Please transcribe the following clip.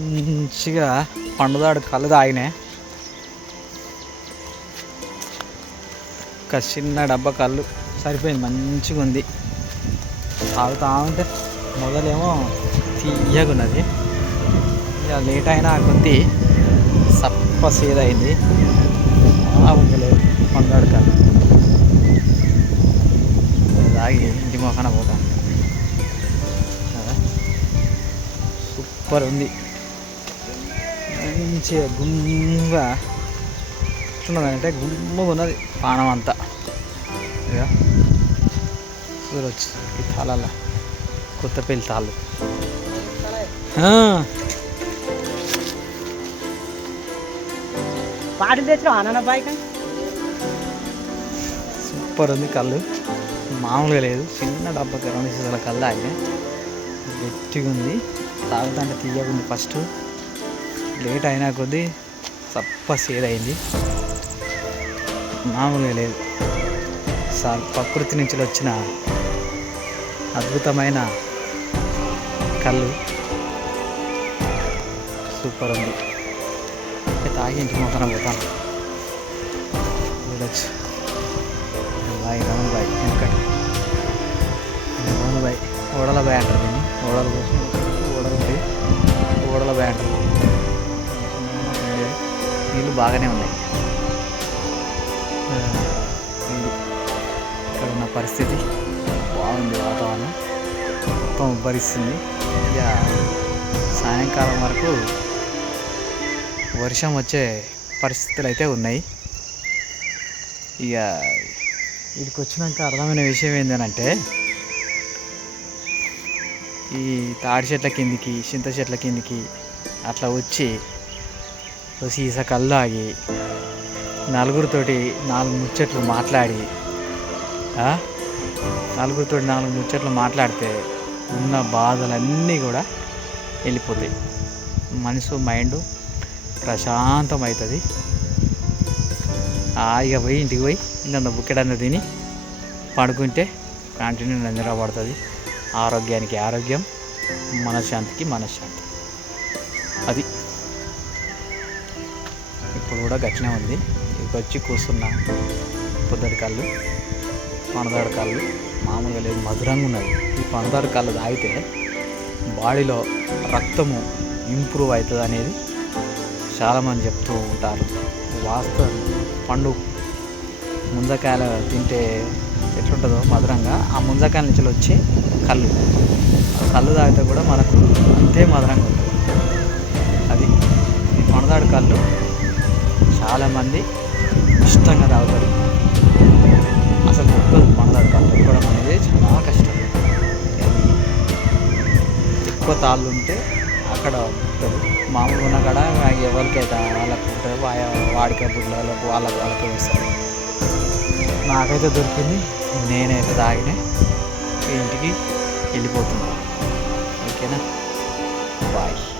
మంచిగా పండుదాడు కళ్ళు తాగినాయి. ఒక చిన్న డబ్బా కళ్ళు సరిపోయింది మంచిగా ఉంది. తాగుతా ఉంటే మొదలేమో తీయగా ఉన్నది ఇక లేట్ అయినా కొద్ది సప్ప సీదైంది బాగుండలేదు పండుదాడు కళ్ళు. తాగి ఇంటి మొఖాన పోతాను సూపర్ ఉంది. మంచిగా గుమ్గా ఎట్లున్నదంటే గుమ్మగా ఉన్నది పానం అంతా. ఇక చూడవచ్చు ఈ తాళాల కొత్త పెళ్ళి తాళ్ళు. పాటలు బైక్ సూపర్ ఉంది కళ్ళు. మామూలుగా లేదు. చిన్న డబ్బాకి రెండు సీసాల కళ్ళు ఆయన గట్టిగా ఉంది. తాగుతుంటే తీయగా ఉంది ఫస్ట్. లేట్ అయినా కొద్దీ సప్ప సేల్ అయింది. మామూలుగా లేదు. సార్ ప్రకృతి నుంచి వచ్చిన అద్భుతమైన కళ్ళు. సూపర్ ఉంది. ఇక తాగి ఇంటి మొత్తం పోతాను. చూడొచ్చు. బాయ్ రమణ బాయ్ వెనకటి రమణ బాయ్ ఓడల బాయ్ అంటారు దీన్ని. ఓడల కోసం ఓడలు ఉంటాయి ఓడల బాయ్ అంటారు. నీళ్ళు బాగానే ఉన్నాయి. ఇక్కడ ఉన్న పరిస్థితి? బాగుంది వాతావరణం. మొత్తం ఉబ్బరిస్తుంది. ఇక సాయంకాలం వరకు వర్షం వచ్చే పరిస్థితులు అయితే ఉన్నాయి. ఇక వీడికి వచ్చినాక అర్థమైన విషయం ఏంటంటే ఈ తాడి చెట్ల కిందికి చింత చెట్ల కిందికి అట్లా వచ్చి సీసా కళ్ళు ఆగి నలుగురితోటి నాలుగు ముచ్చట్లు మాట్లాడి నలుగురితోటి నాలుగు ముచ్చట్లు మాట్లాడితే ఉన్న బాధలన్నీ కూడా వెళ్ళిపోతాయి. మనసు మైండ్ ప్రశాంతం అవుతుంది హాయిగా పోయి ఇంటికి పోయి ఇంత బుక్కెడన్న తిని పడుకుంటే కంటిన్యూ నిద్ర పడుతుంది. ఆరోగ్యానికి ఆరోగ్యం మనశ్శాంతికి మనశ్శాంతి. అది. ఇప్పుడు కూడా గట్టినే ఉంది. ఇక వచ్చి కూర్చున్న. పొద్దుటి కళ్ళు పనదాడు కళ్ళు మామూలుగా లేదు మధురంగా ఉన్నది. ఈ పనదాడు కళ్ళు తాగితే బాడీలో రక్తము ఇంప్రూవ్ అవుతుంది అనేది చాలామంది చెప్తూ ఉంటారు. వాస్తవం. పండు ముంజకాయలు తింటే ఎట్లుంటుందో మధురంగా. ఆ ముంజకాయల నుంచి వచ్చే కళ్ళు. ఆ కళ్ళు తాగితే కూడా మనకు అంతే మధురంగా ఉంటుంది. అది ఈ పనదాడు కళ్ళు చాలామంది ఇష్టంగా తాగుతారు. అసలు దొరకదు పండుగ కళ్ళు అనేది చాలా కష్టం. ఎక్కువ తాళ్ళు ఉంటే అక్కడ మామూలు ఉన్న కాడ ఎవరికైతే వాళ్ళకు ఉంటుంది వా- వాడికే బుడ్లకు వాళ్ళకి వాళ్ళకి వస్తుంది నాకైతే దొరికింది నేనైతే తాగిన ఇంటికి వెళ్ళిపోతున్నాను ఓకేనా? బాయ్.